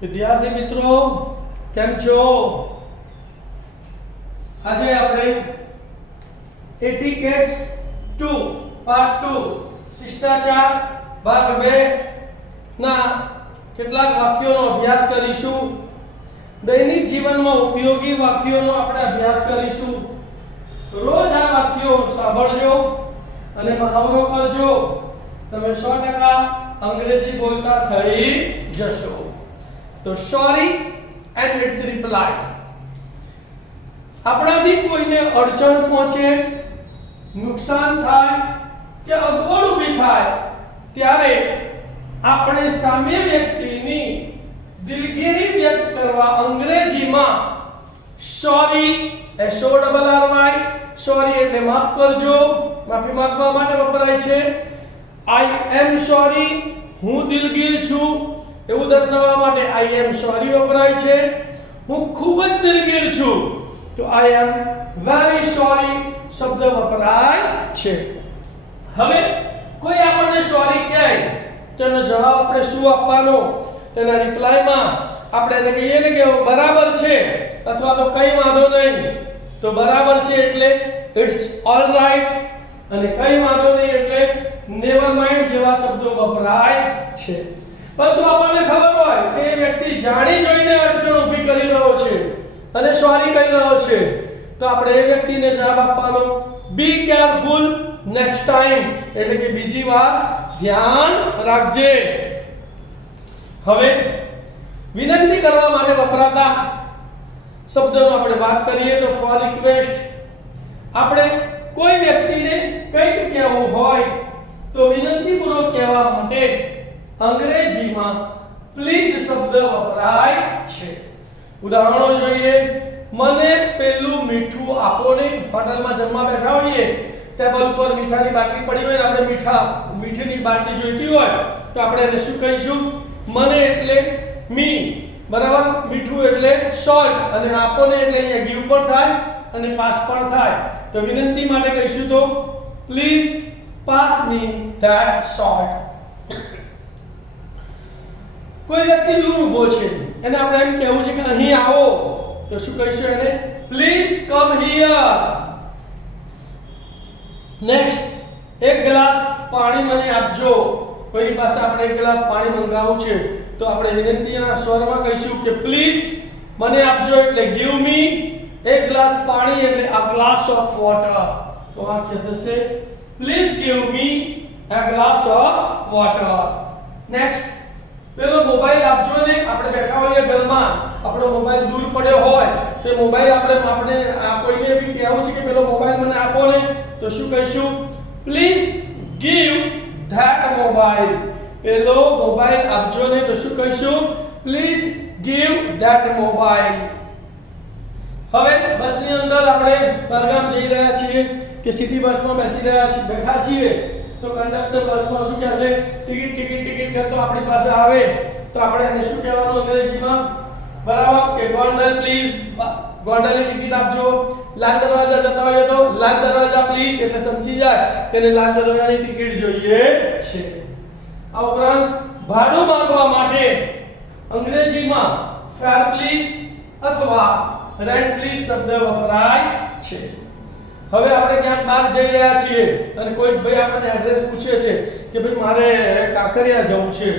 વિદ્યાર્થી મિત્રો કેમ છો? આજે આપણે એટિકેટ્સ 2 પાર્ટ 2 શિષ્ટાચાર ભાગ 2 ના કેટલાક વાક્યોનો અભ્યાસ કરીશું. દૈનિક જીવનમાં ઉપયોગી વાક્યોનો આપણે અભ્યાસ કરીશું. રોજ આ વાક્યો સાંભળજો અને મહાવરો કરજો. તમે 100% અંગ્રેજી બોલતા થઈ જશો. તો સોરી એન્ડ ઇટ્સ રિપ્લાય. આપણાથી કોઈને અડચણ પહોંચે, નુકસાન થાય કે અગવડ ઊભી થાય ત્યારે આપણે સામે વ્યક્તિની દિલગીરી વ્યક્ત કરવા અંગ્રેજીમાં સોરી SORRY સોરી એટલે માફ કરજો, માફી માંગવા માટે વપરાય છે. આઈ એમ સોરી, હું દિલગીર છું એવું દર્શાવવા માટે આઈ એમ સોરી વપરાય છે. હું ખૂબ જ દિલગીર છું તો આઈ એમ વેરી સોરી શબ્દ વપરાય છે. હવે કોઈ આપણને સોરી કહે તો એનો જવાબ આપણે શું આપવાનો? તેના રિપ્લાયમાં આપણે એને કહીએ ને કે બરાબર છે અથવા તો કંઈ વાંધો નહીં. તો બરાબર છે એટલે ઇટ્સ ઓલ રાઈટ અને કંઈ વાંધો નહીં એટલે નેવર માઇન્ડ જેવા શબ્દો વપરાય છે. પરંતુ આપણને ખબર હોય કે એ વ્યક્તિ જાણી જોઈને અડચણ ઊભી કરી રહ્યો છે અને સોરી કહી રહ્યો છે તો આપણે એ વ્યક્તિને જવાબ આપવાનો બી કેરફુલ નેક્સ્ટ ટાઈમ એટલે કે બીજી વાર ધ્યાન રાખજે. હવે વિનંતી કરવા માટે વપરાતા શબ્દોનો આપણે વાત કરીએ તો ફોર રિક્વેસ્ટ. આપણે કોઈ વ્યક્તિને કંઈક કહેવું હોય તો વિનંતીપૂર્વક કહેવા માટે અંગ્રેજીમાં પ્લીઝ શબ્દ વપરાય છે. ઉદાહરણો જોઈએ. મને પેલું મીઠું આપો ને. હોટલમાં જમવા બેઠા હોઈએ, ટેબલ પર મીઠાની બાટલી પડી હોય ને આપણે મીઠીની બાટલી જોઈતી હોય તો આપણે એને શું કહીશું? મને એટલે મી, બરાબર, મીઠું એટલે સોલ્ટ અને આપો ને એટલે અહીંયા ગીવ પણ થાય અને પાસ પણ થાય. તો વિનંતી માટે કહીશું તો please pass me that salt. કોઈ વ્યક્તિ દૂર ઊભો છે એને આપણે એમ કહેવું છે કે અહીં આવો તો શું કહીશું એને? Please come here. નેક્સ્ટ, એક ગ્લાસ પાણી મને આપજો. કોઈની પાસે આપણે એક ગ્લાસ પાણી મંગાવવું છે તો આપણે વિનંતીના સ્વરમાં કહીશું કે પ્લીઝ મને આપજો એટલે ગીવ મી. એક ગ્લાસ પાણી એટલે a glass of water. તો આ કે થશે please give me a glass of water. Next, પેલો મોબાઈલ આપજો ને. આપણે બેઠા હોઈએ ઘરમાં, આપણો મોબાઈલ દૂર પડ્યો હોય તો મોબાઈલ આપણે કોઈને બી કહેવું છે કે પેલો મોબાઈલ મને આપો ને તો શું કહીશું? Please give that mobile. પેલો મોબાઈલ આપજો ને તો શું કહીશું? Please give that mobile. હવે બસની અંદર આપણે બરગામ જઈ રહ્યા છીએ કે સિટી બસમાં બેઠા છીએ તો કંડક્ટર બસમાં શું કહેશે? ટિકિટ ટિકિટ ટિકિટ કરતો આપણી પાસે આવે તો આપણે એને શું કહેવાનું અંગ્રેજીમાં? બરાબર કે ગોંડલ પ્લીઝ, ગોંડલની ટિકિટ આપજો. લાલ દરવાજા જતા હોઈએ તો લાલ દરવાજા પ્લીઝ એટલે સમજી જાય કે એને લાલ દરવાજાની ટિકિટ જોઈએ છે. આ ઉપરાંત ભાડું માંગવા માટે અંગ્રેજીમાં ફેર પ્લીઝ અથવા રેન્ટ પ્લીઝ શબ્દ વપરાય છે. હવે આપણે ક્યાંક બહાર જઈ રહ્યા છીએ અને કોઈ ભાઈ આપણને એડ્રેસ પૂછે છે કે ભાઈ મારે કાંકરિયા જવું છે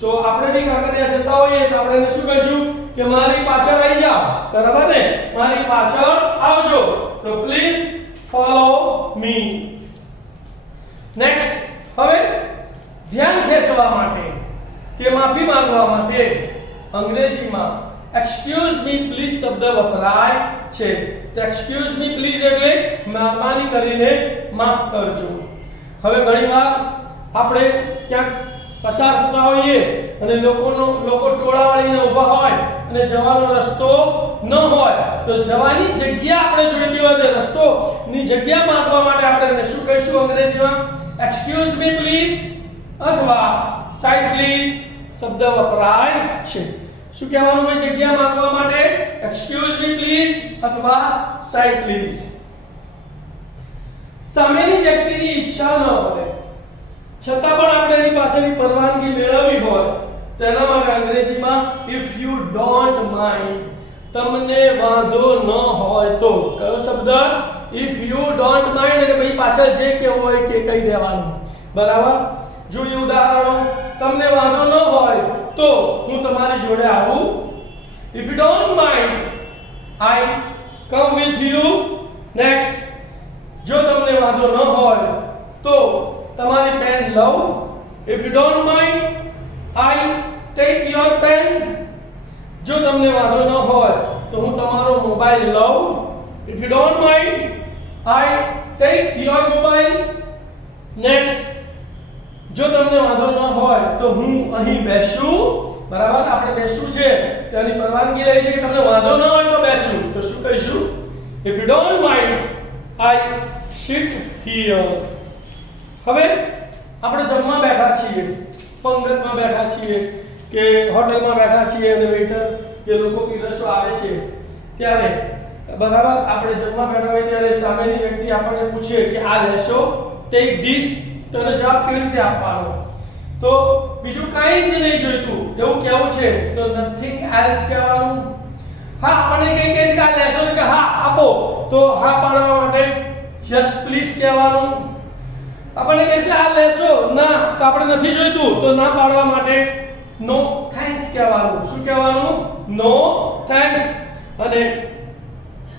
તો આપણે બી કાંકરિયા જતા હોઈએ તો આપણે એને શું કહીશું કે મારી પાછળ આવી જાઓ, બરાબર ને? મારી પાછળ આવજો તો પ્લીઝ ફોલો મી. નેક્સ્ટ, હવે ધ્યાન ખેંચવા માટે કે માફી માંગવા માટે અંગ્રેજીમાં એક્સક્યુઝ મી પ્લીઝ શબ્દ વપરાય છે. તો એક્સક્યુઝ મી પ્લીઝ એટલે મહેરબાની કરીને માફ કરજો. હવે ઘણીવાર આપણે ક્યાંક પસાર થતા હોઈએ અને લોકો ટોળા વાળીને ઊભા હોય અને જવાનો રસ્તો ન હોય તો જવાની જગ્યા આપણે જોઈતી હોય તો રસ્તોની જગ્યા માંગવા માટે આપણે એને શું કહીશું અંગ્રેજીમાં? એક્સક્યુઝ મી પ્લીઝ અથવા સાઇડ પ્લીઝ શબ્દ વપરાય છે. શું કહેવાનું ભાઈ જગ્યા માંગવા માટે? એક્સક્યુઝ મી પ્લીઝ અથવા સાઇડ પ્લીઝ. સામેની વ્યક્તિની ઈચ્છા ન હોય છતાં પણ આપણે એની પાસેની પરવાનગી મેળવવી હોય તેના માટે અંગ્રેજીમાં if you don't mind, તમને વાંધો ન હોય તો. કયો શબ્દ? if you don't mind, એટલે ભાઈ પાછળ જે કેવું હોય કે કહી દેવાનું. બરાબર? જોઈએ ઉદાહરણો. તમને વાંધો ન હોય તો હું તમારી જોડે આવું. if you don't mind, I come with you. next, જો તમને વાંધો ન હોય તો તમારી પેન લઉં. if you don't mind, I take your pen. જો તમને વાંધો ન હોય તો હું તમારો મોબાઈલ લઉં. if you don't mind, I take your mobile. next, જો તમને વાંધો ન હોય તો હું અહીં બેસું. બરાબર? આપણે બેસવું છે તેની પરવાનગી રહી છે કે તમને વાંધો ન હોય તો બેસું. તો શું કહીશું? if you don't mind, I sit here. હવે આપણે જમવા બેઠા છીએ, પંગતમાં બેઠા છીએ કે હોટલમાં બેઠા છીએ અને વેઇટર કે લોકો પીરસવા આવે છે ત્યારે બરાબર આપણે જમવા બેઠા હોય ત્યારે સામેની વ્યક્તિ આપણને પૂછે કે આ લેશો, ટેક ધીસ, તો એનો જવાબ કેવી રીતે આપવાનો? તો બીજું કાંઈ જ નહીં જોઈતું એવું કેવું છે તો નથિંગ એલ્સ કહેવાનું. હા, આપણને કઈ કહે કે આ લેશો કે હા આપો, તો હા પાડવા માટે યસ પ્લીઝ કહેવાનું. આપણને કહે છે આ લેશો ના, તો આપણે નથી જોઈતું તો ના પાડવા માટે નો થેન્ક્સ કહેવાનું. શું કહેવાનું? No thanks. અને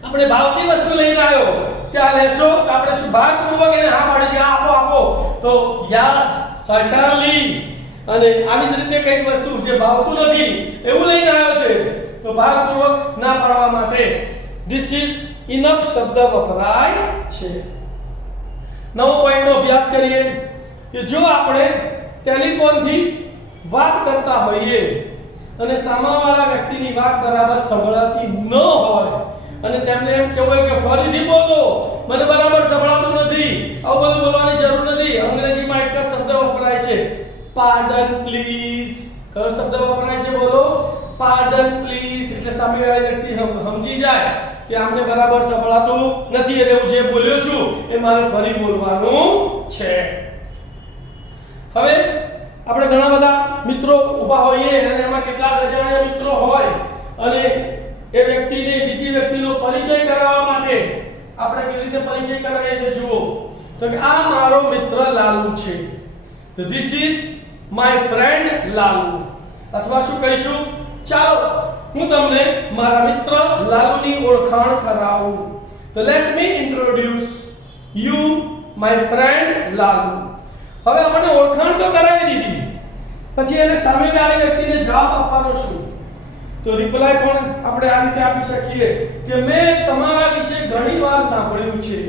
આપણે ભાવતી વસ્તુ લઈને આવ્યો કે આ લેશો, તો આપણે શું ભારપૂર્વક એને હા પાડી છે, આપો આપો, તો યસ certainly. અને આવી જ રીતે કઈક વસ્તુ જે ભાવતું નથી એવું લઈને આવ્યો છે તો ભારપૂર્વક ના પાડવા માટે this is enough શબ્દ વપરાય છે. 9 પોઈન્ટનો અભ્યાસ કરીએ કે જો આપણે ટેલિફોનથી વાત કરતા હોઈએ અને સામેવાળા વ્યક્તિની વાત બરાબર સંભળાતી ન હોય અને તેમને એમ કહેવું હોય કે ફરીથી બોલો, મને બરાબર સંભળાતું નથી, આવું બધું બોલવાની જરૂર નથી. અંગ્રેજીમાં એક જ શબ્દ વપરાય છે, પાર્ડન પ્લીઝ. કયો શબ્દ વપરાય છે? બોલો, પાર્ડન પ્લીઝ. એટલે સામેવાળી વ્યક્તિ સમજી જાય કે આમને બરાબર સંભળાતું નથી એટલે હું જે બોલ્યો છું એ મારે ફરી બોલવાનું છે. હવે આપણે ઘણા બધા મિત્રો ઊભા હોઈએ અને એમાં કેટલાક અજાણ્યા મિત્રો હોય અને એ વ્યક્તિને બીજી વ્યક્તિનો પરિચય કરાવવા માટે આપણે કેવી રીતે પરિચય કરાવીએ છીએ જુઓ. તો કે આ મારો મિત્ર લાલુ છે, તો this is my friend Lalu. અથવા શું કહીશું? ચાલો હું તમને મારા મિત્ર લાલુની ઓળખાણ કરાવું. તો let me introduce you my friend Lalu. હવે આપણે ઓળખાણ તો કરાવી દીધી, પછી એને સામેવાળી વ્યક્તિને જવાબ આપવાનો શું? તો રિપ્લાય પણ આપણે આ રીતે આપી શકીએ કે મેં તમારા વિશે ઘણીવાર સાંભળ્યું છે.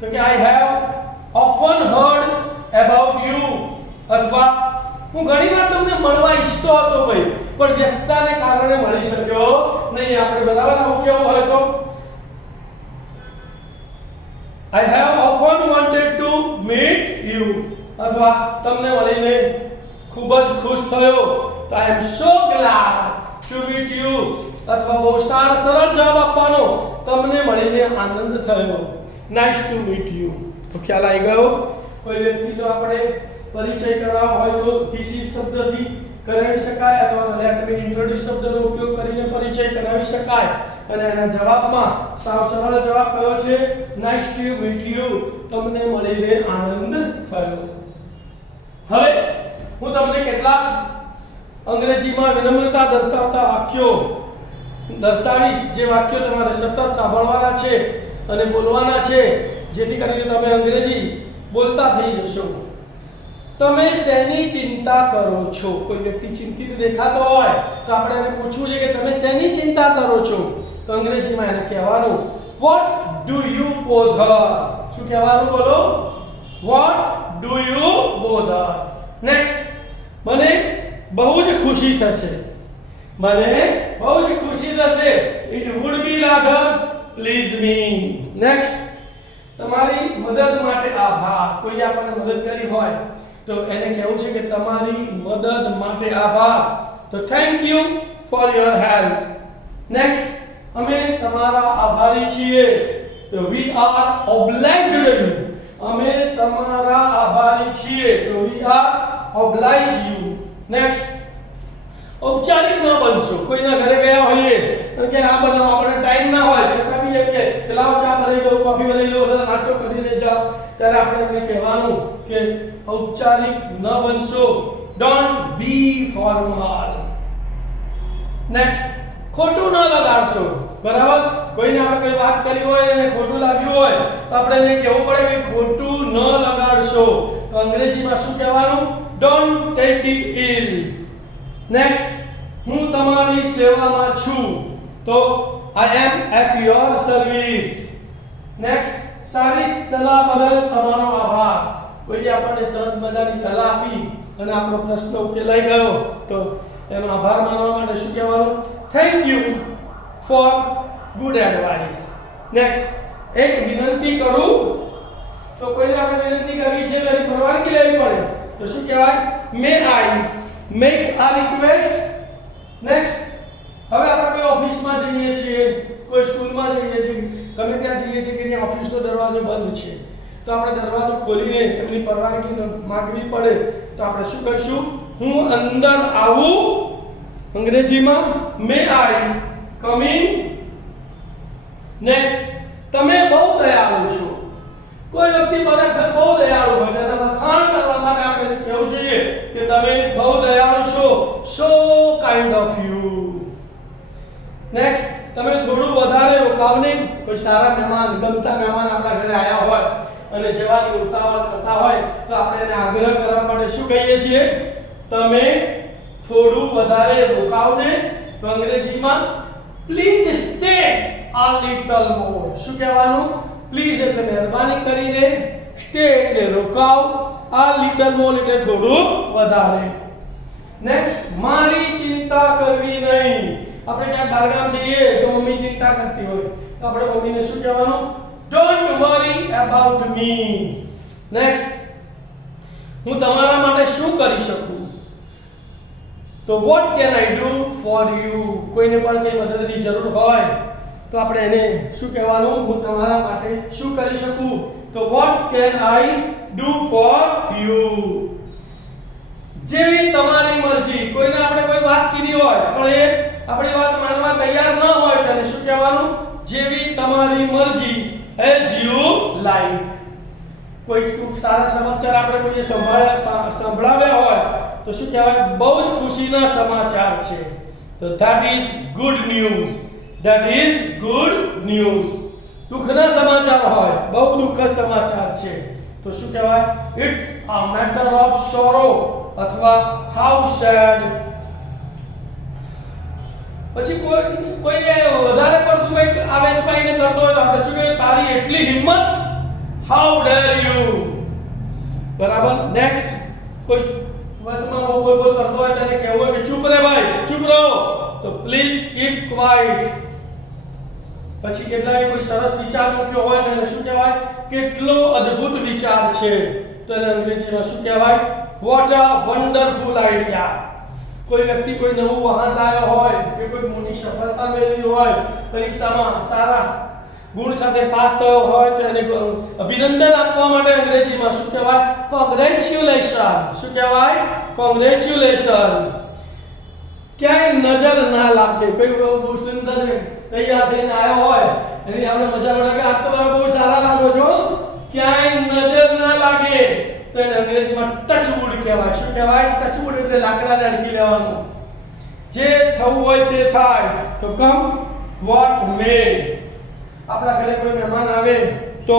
તો કે I have often hard about you. અથવા હું ઘણીવાર તમને મળવા ઈચ્છતો હતો ભાઈ, પણ વ્યસ્તતાને કારણે મળી શક્યો નહીં. આપણે બરાબર આવું કેવું હોય તો I have often wanted to meet you. અથવા તમને મળીને ખૂબ જ ખુશ થયો, તો I am so glad to meet you. અથવા બહુ સરળ જવાબ આપવાનો, તમને મળીને આનંદ થયો, nice to meet you. તો ખ્યાલ આવી ગયો? કોઈ વ્યક્તિનો આપણે પરિચય કરાવવો હોય તો this is શબ્દથી કરાવી શકાય અથવા let me introduce શબ્દનો ઉપયોગ કરીને પરિચય કરાવી શકાય. અને એના જવાબમાં સાવ સરળ જવાબ કયો છે? nice to meet you. તમને મળીને આનંદ થયો. હવે હું તમને કેટલાક અંગ્રેજીમાં વિનમ્રતા દર્શાવતા વાક્યો દર્શાવીશ, જે વાક્યો તમારે સતત સાંભળવાના છે અને બોલવાના છે, જેથી કરીને તમે અંગ્રેજી બોલતા થઈ જશો. તમે શેની ચિંતા કરો છો? કોઈ વ્યક્તિ ચિંતિત દેખાતો હોય તો આપણે એને પૂછવું છે કે તમે શેની ચિંતા કરો છો? તો અંગ્રેજીમાં એને કહેવાનું what do you bother. શું કહેવાનું? બોલો, what do you bother. Next, મને બહુ જ ખુશી થશે. મને બહુ જ ખુશી થશે. it would be rather please me. Next, તમારી મદદ માટે આભાર. કોઈ આપણને મદદ કરી હોય તો એને કહેવું છે કે તમારી મદદ માટે આભાર. તો thank you for your help. Next, અમે તમારા આભારી છીએ. તો વી આર ઓબ્લાઇજ્ડ યુ. અમે તમારા આભારી છીએ. તો we are oblige you. Next, ઔપચારિક ન બનશો. કોઈના ઘરે ગયા હોઈએ અને કે આ બનાવો, આપણે ટાઈમ ના હોય છતાં બી એમ કે લાવો ચા બનાવી દો, કોફી બનાવી દો, અથવા નાસ્તો કરીને જાઓ, ત્યારે આપણે એમને કહેવાનું કે ઔપચારિક ન બનશો. Don't be formal. નેક્સ્ટ, ખોટું ન લગાડશો. બરાબર? કોઈને આપણે કોઈ વાત કરી હોય અને ખોટું લાગ્યું હોય તો આપણે એને કહેવું પડે કે ખોટું ન લગાડશો. તો અંગ્રેજીમાં શું કહેવાનું? Don't take it ill. Next, હું તમારી સેવામાં છું. તો I am at your service. Next, સારી સલાહ બદલ તમારો આભાર. કોઈ આપણને સરસ મજાની સલાહ આપી અને આપણો પ્રશ્ન ઉકેલાઈ ગયો તો એનો આભાર માનવા માટે શું કહેવાનું? Thank you for good advice. Next, એક વિનંતી કરું. તો કોઈને આપણે વિનંતી કરવી છે તો એની પરવાનગી લેવી પડે. તો શું કહેવાય? મે આઈ મેક આ રિક્વેસ્ટ. નેક્સ્ટ, હવે આપણે કોઈ ઓફિસમાં જઈએ છીએ, કોઈ સ્કૂલમાં જઈએ છીએ, ગમે ત્યાં જઈએ છીએ કે જ્યાં ઓફિસનો દરવાજો બંધ છે, તો આપણે દરવાજો ખોલીને એમની પરવાનગી માંગવી પડે. તો આપણે શું કહીશું? હું અંદર આવું. અંગ્રેજીમાં મે આઈ કમ ઇન. નેક્સ્ટ, તમે બહુ દયાળુ છો. કોઈ વ્યક્તિ ખરેખર બહુ દયાળુ હોય તેને વખાણ કરવા માટે આપણે કહેવું જોઈએ કે તમે બહુ દયાળુ છો. સો કાઇન્ડ ઓફ યુ. નેક્સ્ટ, તમે થોડું વધારે રોકાવને. કોઈ સારા મહેમાન, ગમતા મહેમાન આપણા ઘરે આવ્યા હોય અને જવાની ઉતાવળ કરતા હોય તો આપણે એને આગ્રહ કરવા માટે શું કહીએ છીએ? તમે થોડું વધારે રોકાવને. તો અંગ્રેજીમાં please stay a little more. શું કહેવાનું? પ્લીઝ એટલે મહેરબાની કરીને, સ્ટે એટલે રોકાવ, a little more એટલે થોડું વધારે. નેક્સ્ટ, મારી ચિંતા કરવી નહીં. આપણે ક્યાંક બહારગામ જઈએ તો મમ્મી ચિંતા કરતી હોય તો આપણે મમ્મીને શું કહેવાનું? Don't worry about me. Next, હું તમારા માટે શું કરી શકું? તો what can I do for you? કોઈને પણ કઈ મદદની જરૂર હોય તો આપણે એને શું કહેવાનું? હું તમારા માટે શું કરી શકું? તો what can I do for you? જેવી તમારી મરજી. કોઈને આપણે કોઈ વાત કીધી હોય પણ એ આપણી વાત માનવા તૈયાર ન હોય તો શું કહેવાનું? જેવી તમારી મરજી. as you like. કોઈ ખૂબ સારા સમાચાર આપણે કોઈએ સંભળાવ્યા હોય તો શું કહેવાય? બહુ જ ખુશીના સમાચાર છે. તો that is good news. that is good news. દુઃખના સમાચાર હોય, બહુ દુઃખદ સમાચાર છે તો શું કહેવાય? it's a matter of sorrow અથવા how sad. પછી કોઈ વધારે પડતું કંઈક આવેશમાં કરતો હોય તો આપણે શું કહીએ? તારી એટલી હિંમત. how dare you. બરાબર? નેક્સ્ટ, કોઈ વાતમાં બોલ કરતો હોય તેને કહેવું હોય કે ચૂપ રહે ભાઈ, ચૂપ રહો. તો પ્લીઝ કીપ ક્વાઇટ. પછી કેટલાય કોઈ સરસ વિચાર મૂક્યો હોય તેને શું કહેવાય? કેટલો અદ્ભુત વિચાર છે. તો એને અંગ્રેજીમાં શું કહેવાય? what a wonderful idea. કોઈ વ્યક્તિ કોઈ નવું વાહન લાવ્યો હોય કે કોઈ મોટી સફળતા મેળવી હોય, પરીક્ષામાં સારા ગુણ સાથે પાસ થયો હોય તો એને અભિનંદન આપવા માટે અંગ્રેજીમાં શું કહેવાય? કોંગ્રેચ્યુલેશન. શું કહેવાય? કોંગ્રેચ્યુલેશન. ક્યાંય નજર ના લાગે. કોઈ બહુ સુંદર તૈયાર થઈને આવ્યો હોય એની આપણે મજા પડે કે આ તો બહુ સારા લાગો છો, ક્યાંય નજર ના લાગે તો એને અંગ્રેજીમાં ટચવુડ કહેવાય. શું કહેવાય? ટચવુડ એટલે લાકડાને અડકી લેવાનું. જે થવું હોય તે થાય. તો કમ વોટ મે. આપણા ઘરે કોઈ મહેમાન આવે તો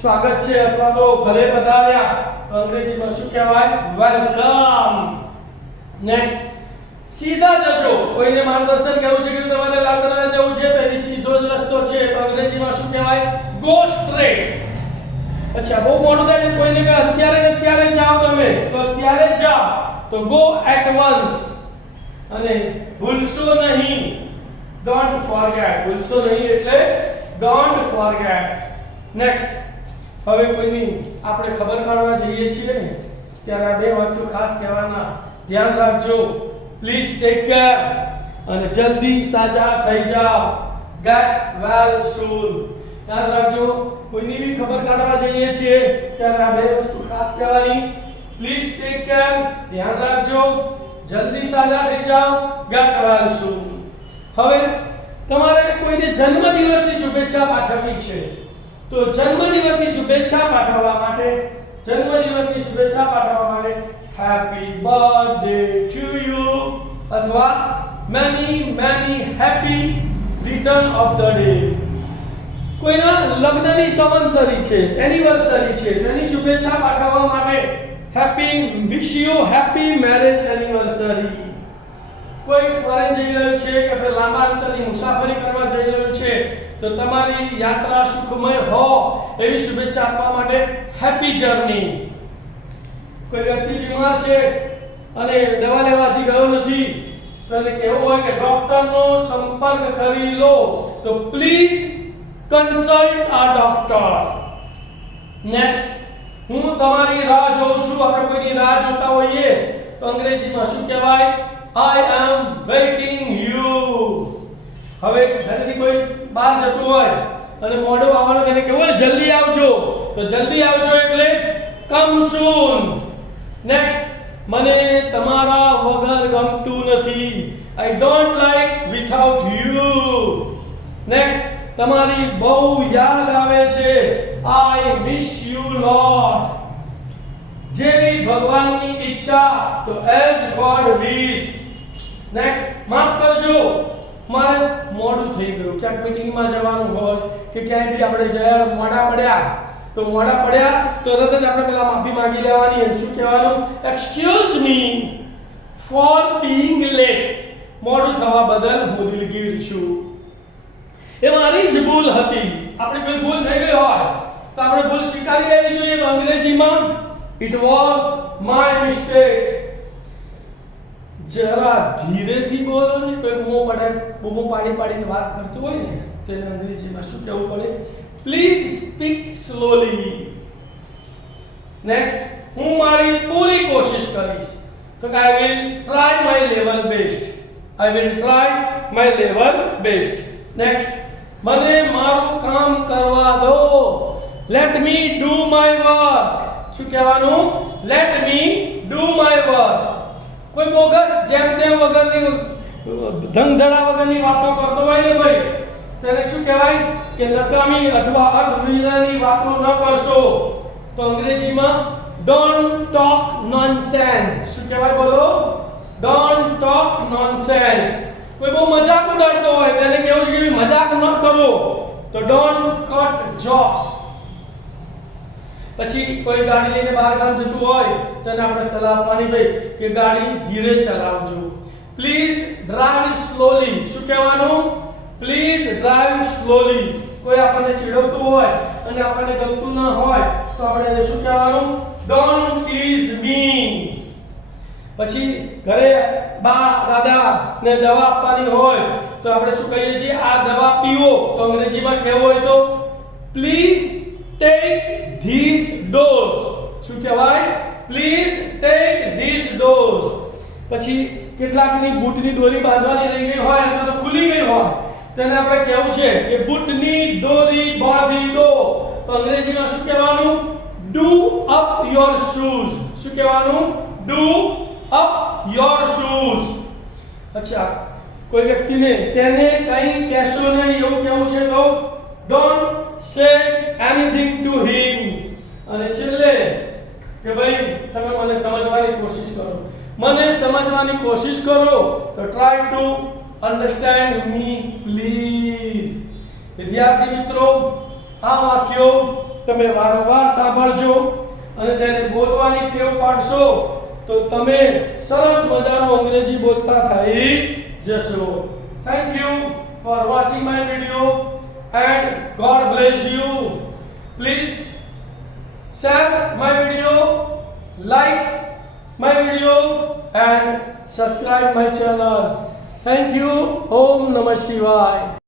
સ્વાગત છે અથવા તો ભલે પધાર્યા તો અંગ્રેજીમાં શું કહેવાય? વેલકમ. નેક્સ્ટ, સીધા જજો. કોઈને માર્ગદર્શન કરવું છે કે તમારે લાલ દરવાજે જવું છે તો એની સીધો જ રસ્તો છે તો અંગ્રેજીમાં શું કહેવાય? Go straight. અચ્છા, બહુ મોટું થાય કોઈને કે અત્યારે જાઓ તમે તો અત્યારે જ જાઓ તો ગો એટ વન્સ. અને ભૂલશો નહીં. Don't forget. ભૂલશો નહીં એટલે ડોન્ટ ફોરગેટ. નેક્સ્ટ, હવે કોઈની આપણે ખબર કાઢવા જઈએ છીએ ને ત્યારે આ બે વાક્યો ખાસ કહેવાના. ધ્યાન રાખજો. પ્લીઝ ટેક કેર અને જલ્દી સાજા થઈ જાઓ. ગેટ વેલ સૂન. યાદ રાખજો, કોઈની બી ખબર કાઢવા જઈએ છીએ ત્યારે આ બે વસ્તુ ખાસ કહેવાની. પ્લીઝ ટેક કેર, ધ્યાન રાખજો, જલ્દી સાજા થઈ જાઓ, ગેટ વેલ સૂન. હવે તમારે કોઈને જન્મદિવસની શુભેચ્છા પાઠવવી છે તો જન્મદિવસની શુભેચ્છા પાઠવવા માટે હેપી બર્થડે ટુ યુ અથવા many happy return of the day. કોઈના લગ્નની સંવત્સરી છે, એનિવર્સરી છે, તેની શુભેચ્છા પાઠવવા માટે wish you happy marriage anniversary. કોઈ ફોરેન જઈ રહ્યું છે કે ફિર લાંબા અંતરની મુસાફરી કરવા જઈ રહ્યું છે તો તમારી યાત્રા સુખમય હો એવી શુભેચ્છા આપવા માટે હેપી જર્ની. કોઈ વ્યક્તિ બીમાર છે અને દવા લેવા હજી ગયો નથી તો એને કહેવું હોય કે ડોક્ટરનો સંપર્ક કરી લો તો પ્લીઝ કન્સલ્ટ આ ડોક્ટર. નેક્સ્ટ, હું તમારી રાહ જોઉં છું. આપણે કોઈની રાહ જોતા હોઈએ તો અંગ્રેજીમાં શું કહેવાય? I am waiting you. હવે ઘરેથી કોઈ બહાર જતું હોય અને મોડું આવવાનું તેને કહેવું ને જલ્દી આવજો તો જલ્દી આવજો એટલે come soon. નેક્સ્ટ, મને તમારા વગર ગમતું નથી. I don't like without you. Next, તમારી બહુ યાદ આવે છે. I miss you lot. જેવી ભગવાનની ઈચ્છા તો as God wish. નેક્સ્ટ, માફ કરજો મારે મોડું થઈ ગયું. ક્યાંક મીટિંગમાં જવાનું હોય કે ક્યાંય બી આપણે જયા મોડા પડ્યા તો તરત જ આપણે પેલા માફી માંગી લેવાની અને શું કહેવાનું? Excuse me for being late. મોડું થવા બદલ હું દિલગીર છું. એ મારી જ ભૂલ હતી. આપણે કોઈ ભૂલ થઈ ગઈ હોય તો આપણે ભૂલ સ્વીકારી લેવી જોઈએ. અંગ્રેજીમાં ઇટ વોઝ માય મિસ્ટેક. જરા ધીરેથી બોલો ને. કોઈ બૂમો પાડીને વાત કરતું હોય ને તેને અંગ્રેજીમાં શું કહેવું પડે? Please speak slowly. નેક્સ્ટ, હું મારી પૂરી કોશિશ કરીશ તો I will try my level best. Next, મને મારું કામ કરવા દો. let me do my work. શું કહેવાનું? let me do my work. કોઈ બોગસ જેમ તેમ વગરની ધંધડા વગરની વાતો કરતો હોય ને ભાઈ તેને શું કહેવાય? કે નકામી અથવા અર્થવિનાની વાતો ન કરશો તો અંગ્રેજીમાં don't talk nonsense. શું કહેવાય? બોલો. don't talk nonsense. કોઈ બહુ મજાક ઉડાડતો હોય તેને કહેવું છે કે મજાક ન કરો તો don't cut jokes. પછી કોઈ ગાડી લઈને બહાર ગામ જતું હોય તેને આપણે સલાહ આપવાની ભાઈ કે ગાડી ધીરે ચલાવજો. Please drive slowly. શું કહેવાનું? Please drive slowly. કોઈ આપણને ચીડવતું હોય અને આપણને ગમતું ન હોય તો આપણે એને શું કહેવાનું? ડોન્ટ ટીઝ મી. પછી ઘરે બા દાદા ને દવા આપવાની હોય તો આપણે શું કહીએ છીએ? આ દવા પીવો તો અંગ્રેજીમાં કહેવું હોય તો પ્લીઝ ટેક ધીસ ડોઝ. શું કહેવાય? Please take this dose. પછી કેટલાકની બૂટની દોરી બાંધવાની રહી ગઈ હોય અથવા તો ખુલી ગઈ હોય તેને આપણે કહેવું છે કે બૂટની દોરી બાંધી દો તો અંગ્રેજીમાં શું કહેવાનું? do up your shoes. શું કહેવાનું? do up your shoes. અચ્છા, કોઈ વ્યક્તિને તેને કંઈ કહેશો નહીં એવું કહેવું છે તો don't say anything to him. અને છેલ્લે કે ભાઈ તમે મને સમજવાની કોશિશ કરો તો try to understand me please. વિદ્યાર્થી મિત્રો, આ વાક્યો તમે વારંવાર સાંભળજો અને તેને બોલવાની ટેવ પાડશો તો તમે સરસ મજાનો અંગ્રેજી બોલતા થઈ જશો. Thank you for watching my video and God bless you. Please share my video, like my video and subscribe my channel. Thank you. Om Namah Shivaya.